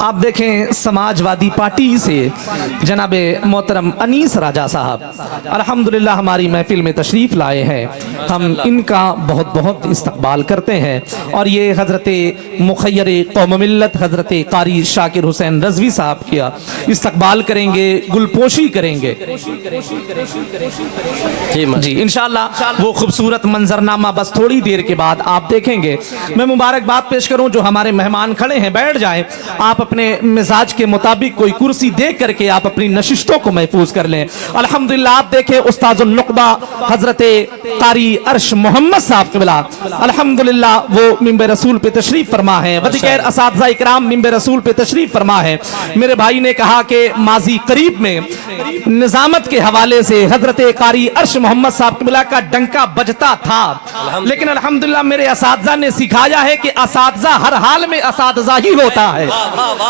آپ دیکھیں سماجوادی پارٹی سے جناب محترم انیس راجہ صاحب الحمدللہ ہماری محفل میں تشریف لائے ہیں. ہم ان کا بہت بہت استقبال کرتے ہیں اور یہ حضرت مخیر قوم ملت حضرت قاری شاکر حسین رضوی صاحب کیا استقبال کریں گے, گلپوشی کریں گے جی انشاءاللہ. وہ خوبصورت منظرنامہ بس تھوڑی دیر کے بعد آپ دیکھیں گے. میں مبارکباد پیش کروں جو ہمارے مہمان کھڑے ہیں, بیٹھ جائیں. آپ اپنے مزاج کے مطابق کوئی کرسی دیکھ کر کے آپ اپنی نشستوں کو محفوظ کر لیں. الحمدللہ آپ دیکھیں استاذ النقبہ حضرت قاری عرش محمد صاحب قبلہ الحمدللہ وہ منبر رسول پہ تشریف فرما ہے. ودیکیر اساتذہ اکرام منبر رسول پہ تشریف فرما ہے. میرے بھائی نے کہا کہ ماضی قریب میں نظامت کے حوالے سے حضرت قاری عرش محمد صاحب قبلہ کا ڈنکا بجتا تھا, لیکن الحمدللہ میرے اساتذہ نے سکھایا ہے کہ اساتذہ ہر حال میں اساتذہ ہی ہوتا ہے.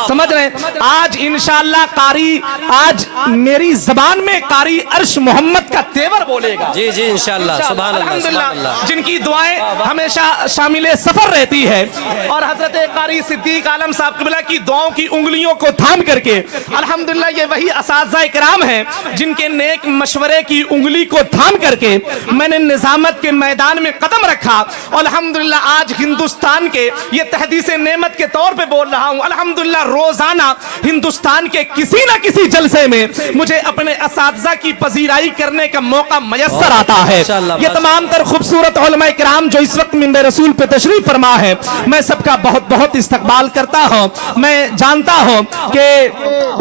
سمجھ رہے ہیں؟ آج انشاءاللہ قاری آج میری زبان میں قاری عرش محمد کا تیور بولے گا. جی جی انشاءاللہ سبحان اللہ الحمدللہ جن کی دعائیں ہمیشہ شامل سفر رہتی ہے, اور حضرت قاری صدیق عالم صاحب قبلہ کی دعاؤں کی انگلیوں کو تھام کر کے الحمدللہ یہ وہی اساتذہ کرام ہیں جن کے نیک مشورے کی انگلی کو تھام کر کے میں نے نظامت کے میدان میں قدم رکھا. الحمدللہ آج ہندوستان کے یہ تحدیث نعمت کے طور پہ بول رہا ہوں. الحمدللہ روزانہ ہندوستان کے کسی نہ کسی جلسے میں مجھے اپنے اساتذہ کی پذیرائی کرنے کا موقع میسر آتا ہے. یہ تمام تر خوبصورت علماء کرام جو اس وقت منبر رسول پہ تشریف فرما ہے, میں سب کا بہت بہت استقبال کرتا ہوں. میں جانتا ہوں کہ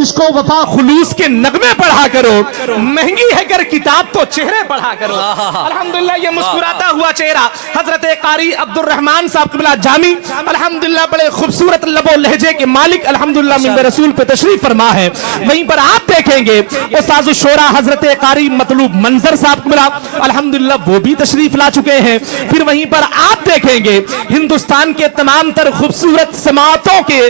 اس کو وفا خلوص کے نغمے پڑھا کرو, مہنگی ہے گر کتاب تو چہرے پڑھا کرو. الحمدللہ یہ مسکراتا ہوا چہرہ حضرت قاری عبد الرحمن صاحب قبلہ جامی الحمدللہ بڑے خوبصورت لب و لہجے کے مالک الحمدللہ منبر رسول پہ تشریف فرما ہے. وہیں پر آپ دیکھیں گے استاذ الشورا حضرت قاری مطلوب منظر صاحب قبلہ الحمدللہ وہ بھی تشریف لا چکے ہیں. پھر وہیں پر آپ دیکھیں گے ہندوستان کے تمام تر خوبصورت سماعتوں کے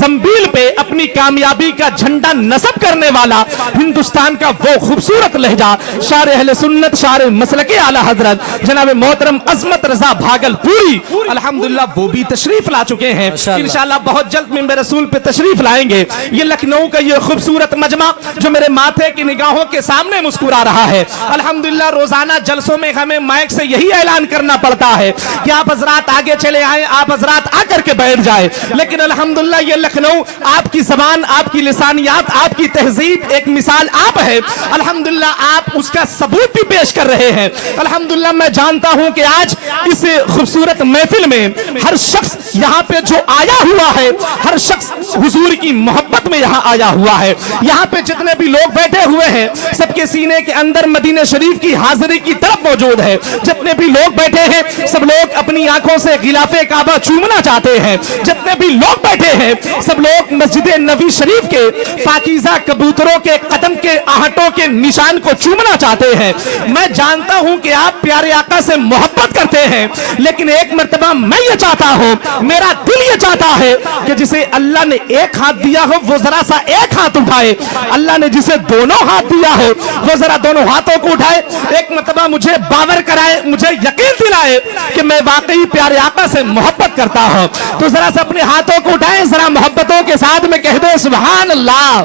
زنبیل پہ اپنی کامیابی کا جھنڈا نصب کرنے والا ہندوستان کا وہ خوبصورت لہجہ شار اہل سنت شار مسلک اعلی حضرت جناب محترم عظمت رضا بھاگل پوری الحمدللہ وہ بھی تشریف لا چکے ہیں. انشاءاللہ بہت جلد منبر رسول پہ تشریف لائیں گے. یہ لکھنؤ کا یہ خوبصورت مجمع جو میرے ماتھے کی نگاہوں کے سامنے مسکرا رہا ہے الحمدللہ روزانہ جلسوں میں ہمیں مائک سے یہی اعلان کرنا پڑتا ہے کہ آپ حضرات آگے چلے آئیں, آپ حضرات آ کر کے بیٹھ جائیں, لیکن الحمدللہ یہ لکھنؤ آپ کی زبان آپ کی لسانیات آپ کی تہذیب ایک مثال آپ ہے. الحمدللہ آپ اس کا ثبوت بھی پیش کر رہے ہیں. الحمدللہ میں جانتا ہوں کہ آج اس خوبصورت محفل میں ہر شخص یہاں پہ جو آیا ہوا ہے, ہر شخص حضور کی محبت میں یہاں آیا ہوا ہے. یہاں پہ جتنے بھی لوگ بیٹھے ہوئے ہیں سب کے سینے کے اندر مدینہ شریف کی حاضری کی طرف موجود ہے. جتنے بھی لوگ بیٹھے ہیں سب لوگ اپنی آنکھوں سے غلاف کعبہ چومنا چاہتے ہیں. جتنے بھی لوگ بیٹھے ہیں سب لوگ مسجد نبوی شریف کے پاکیزہ کبوتروں کے قدم کے آہٹوں کے نشان کو چومنا چاہتے ہیں. میں جانتا ہوں کہ آپ پیارے آقا سے محبت کرتے ہیں, لیکن ایک مرتبہ میں یہ چاہتا ہوں, میرا دل یہ چاہتا ہے کہ جسے اللہ نے ایک ہاتھ دیا ہو وہ ذرا سا ایک ہاتھ اٹھائے, اللہ نے جسے دونوں ہاتھ دیا ہو وہ ذرا دونوں ہاتھوں کو اٹھائے. ایک مرتبہ مجھے باور کرائے, مجھے یقین دلائے کہ میں واقعی پیارے آقا سے محبت کرتا ہوں. تو ذرا سا اپنے ہاتھوں کو اٹھائیں, ذرا محبتوں کے ساتھ میں کہہ دیں سبحان اللہ.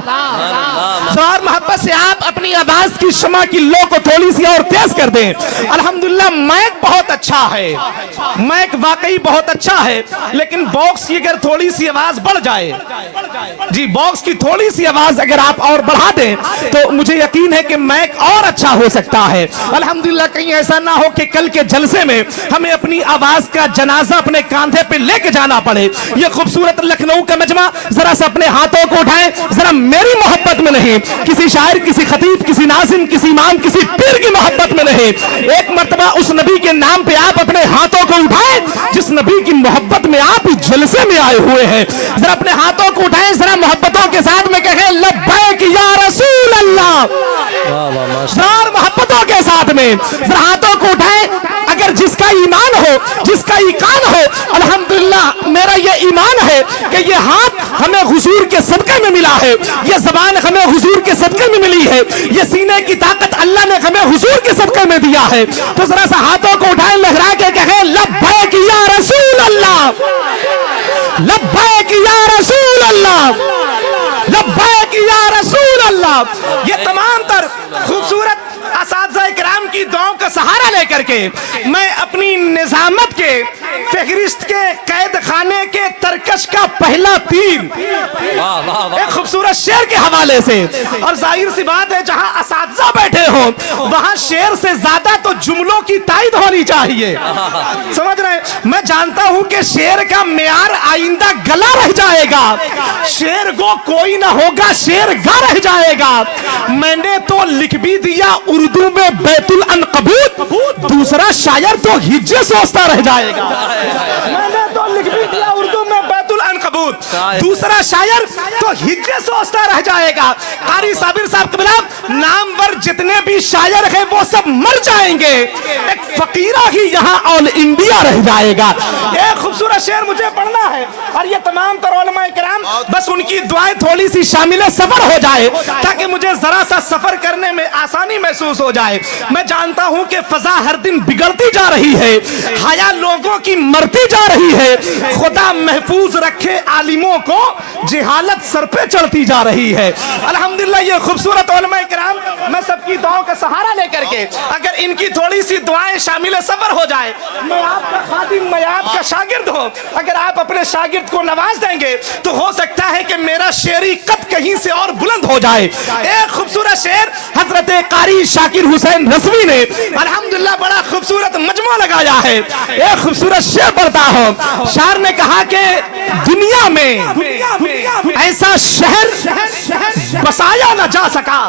اور محبت سے آپ اپنی آواز کی شمع کی لو کو تھوڑی سی اور تیز کر دیں. الحمدللہ مائک بہت اچھا ہے, مائک واقعی بہت اچھا ہے, لیکن باکس کی اگر تھوڑی سی آواز بڑھ جائے, جی باکس کی تھوڑی سی آواز اگر آپ اور بڑھا دیں تو مجھے یقین ہے کہ مائک اور اچھا ہو سکتا ہے. الحمدللہ کہیں ایسا نہ ہو کہ کل کے جلسے میں ہمیں اپنی آواز کا جنازہ اپنے کاندھے پہ لے کے جانا پڑے. یہ خوبصورت لکھنؤ کا مجمع ذرا سا اپنے ہاتھوں کو اٹھائیں, ذرا میری محبت میں نہیں, کسی شاعر کسی خطیب کسی ناظم کسی امام کسی پیر کی محبت میں نہیں, ایک مرتبہ اس نبی کے نام پہ آپ اپنے ہاتھوں کو اٹھائیں جس نبی کی محبت میں آپ جلسے میں آئے ہوئے ہیں. ذرا اپنے ہاتھوں کو اٹھائیں, ذرا محبتوں کے ساتھ میں کہیں لبیک یا رسول اللہ. ذرا محبتوں کے ساتھ میں ذرا ہاتھوں کو اٹھائیں. اگر جس کا ایمان ہو جس کا ایقان ہو, الحمدللہ میرا یہ ایمان ہے کہ یہ ہاتھ ہمیں حضور کے صدقے میں ملا ہے, یہ زبان ہمیں حضور کے صدقے میں ملی ہے, یہ سینے کی طاقت اللہ نے ہمیں حضور کے صدقے میں دیا ہے. تو ذرا سا ہاتھوں کو اٹھائیں, لہرا کے کہیں لبیک یا رسول اللہ. لبیک یا رسول اللہ، لبیک یا رسول اللہ. یہ تمام تر خوبصورت اساتذہ کرام کی دعاؤں کا سہارا لے کر کے میں اپنی نظامت کے فہرست کے قید خانے کے ترکش کا پہلا تیر ایک خوبصورت شعر کے حوالے سے، اور ظاہر سی بات ہے جہاں اساتذہ بیٹھے ہوں وہاں شعر سے زیادہ تو جملوں کی تائید ہونی چاہیے. سمجھ رہے ہیں؟ میں جانتا ہوں کہ شعر کا معیار آئندہ گلا رہ جائے گا، شعر کو کوئی نہ ہوگا، شعر گا رہ جائے گا. میں نے تو لکھ بھی دیا اردو میں بیت العنقبوت، دوسرا شاعر تو ہجے سوچتا رہ جائے گا. میں نے تو لکھ بھی دیا اردو میں بیت العنقبوت، دوسرا شاعر تو ہجے سوچتا رہ جائے گا. قاری صابر صاحب قبلہ نامور جتنے بھی شاعر ہیں وہ سب مر جائیں گے، ایک فقیرہ ہی یہاں آل انڈیا رہ جائے گا. ایک خوبصورت شعر مجھے پڑھنا ہے اور یہ تمام تر علماء کرام بس ان کی دعائیں تھوڑی سی شامل سفر ہو جائے تاکہ مجھے ذرا سا سفر کرنے میں آسانی محسوس ہو جائے. میں جانتا ہوں کہ فضا ہر دن بگڑتی جا رہی ہے، حیا لوگوں کی مرتی جا رہی ہے. خدا محفوظ رکھے عالموں کو، جہالت سر پہ چڑھتی جا رہی ہے. الحمدللہ یہ خوبصورت علماء کرام میں سب کی دعاؤں کا سہارا لے کر کے اگر ان کی تھوڑی سی دعائیں شامل سفر ہو جائے، میں آپ کا خادم، میں آپ کا شاگرد ہوں، اگر آپ اپنے شاگرد کو نواز دیں گے تو ہو سکتا ہے کہ میرا شعری قد کہیں سے اور بلند ہو جائے. ایک خوبصورت شعر حضرت قاری شاکر حسین رضوی نے الحمدللہ بڑا خوبصورت مجموعہ لگایا ہے. ایک خوبصورت شعر پڑھتا ہوں. شاعر نے کہا کہ دنیا میں ایسا شہر بسایا نہ جا سکا.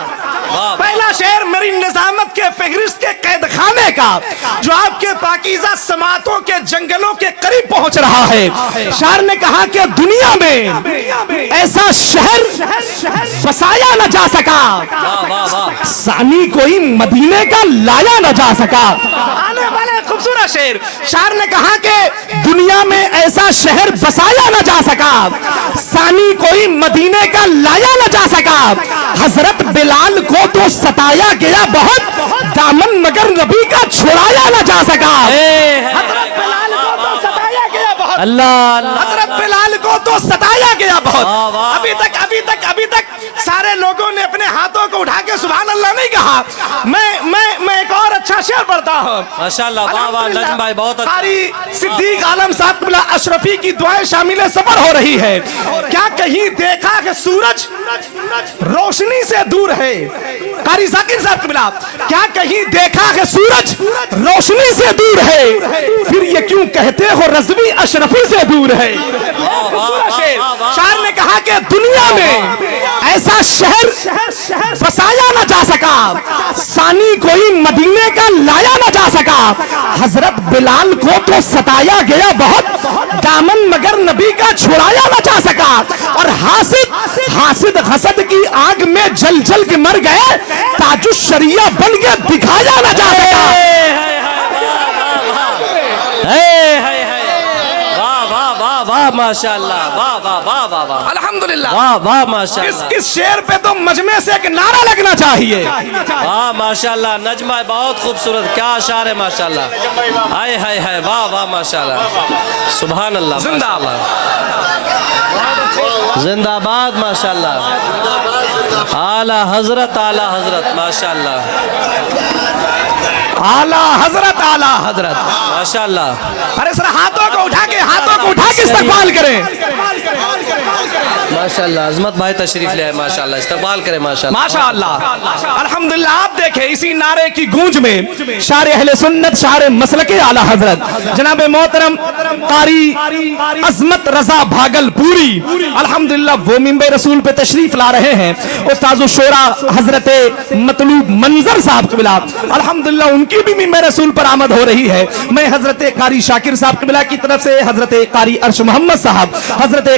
پہلا شعر میری نظامت کے فہرست کے قید خانے کا جو آپ کے پاکیزہ سماعتوں کے جنگلوں کے قریب پہنچ رہا ہے. شاعر نے کہا کہ دنیا میں ایسا شہر بسایا نہ جا سکا، ثانی کوئی مدینے کا لایا نہ جا سکا. آنے والے خوبصورت شعر، شاعر نے کہا کہ دنیا میں ایسا شہر بسایا نہ جا سکا، ثانی کوئی مدینے کا لایا نہ جا سکا. حضرت بلال کو تو ستایا گیا بہت، دامن مگر نبی کا چھڑایا نہ جا سکا. حضرت بلال کو تو ستایا گیا بہت، حضرت بلال کو تو ستایا گیا بہت. ابھی تک سارے لوگوں نے اپنے ہاتھوں کو اٹھا کے سبحان اللہ نہیں کہا. میں ایک اور اچھا شعر پڑھتا ہوں. ماشاءاللہ، واہ واہ نجم بھائی بہت اچھا. قاری صدیق عالم صاحب قبلہ اشرفی کی دعائیں شامل سفر ہو رہی ہے. کیا کہیں دیکھا کہ سورج روشنی سے دور ہے؟ قاری ذاکر صاحب قبلہ کیا کہیں دیکھا کہ سورج روشنی سے دور ہے؟ پھر یہ کیوں کہتے ہو رضوی اشرفی سے دور ہے؟ شاعر نے کہا کہ دنیا میں ایسا شہر بسایا نہ جا سکا، ثانی کوئی مدینے کا لایا نہ جا سکا. حضرت بلال کو تو ستایا گیا بہت، دامن مگر نبی کا چھڑایا نہ جا سکا. اور حاسد حسد کی آگ میں جل جل کے مر گئے، تاج الشریعہ بن کے دکھایا نہ جا سکا. واہ ماشاءاللہ، واہ واہ واہ واہ واہ الحمدللہ. واہ واہ ماشاءاللہ. اس شعر پہ تو مجمع سے ایک نعرہ لگنا چاہیے. واہ ماشاءاللہ نجم بھائی بہت خوبصورت، کیا اشعار ہے ماشاءاللہ. ہائے ہائے ہائے، واہ واہ ماشاءاللہ، سبحان اللہ. زندہ آباد، زندہ باد ماشاءاللہ. اعلی حضرت، اعلی حضرت ماشاءاللہ، اعلی حضرت، اعلی حضرت ماشاءاللہ. ارے سر ہاتھوں کو اٹھا کے استقبال کریں. ماشاءاللہ عظمت بھائی تشریف لے آئے، ماشاءاللہ استقبال کریں. ماشاءاللہ ماشاءاللہ الحمدللہ. آپ دیکھیں اسی نعرے کی گونج میں شاعر اہل سنت، شاعر مسلک اعلی حضرت جناب محترم قاری عظمت رضا بھاگل پوری الحمدللہ وہ منبر رسول پہ تشریف لا رہے ہیں. استاذ الشورا حضرت مطلوب منظر صاحب قبلہ الحمدللہ ان کی بھی منبر رسول پر آمد ہو رہی ہے. میں حضرت قاری شاکر صاحب قبلہ کی طرف سے حضرت قاری عرش محمد صاحب، حضرت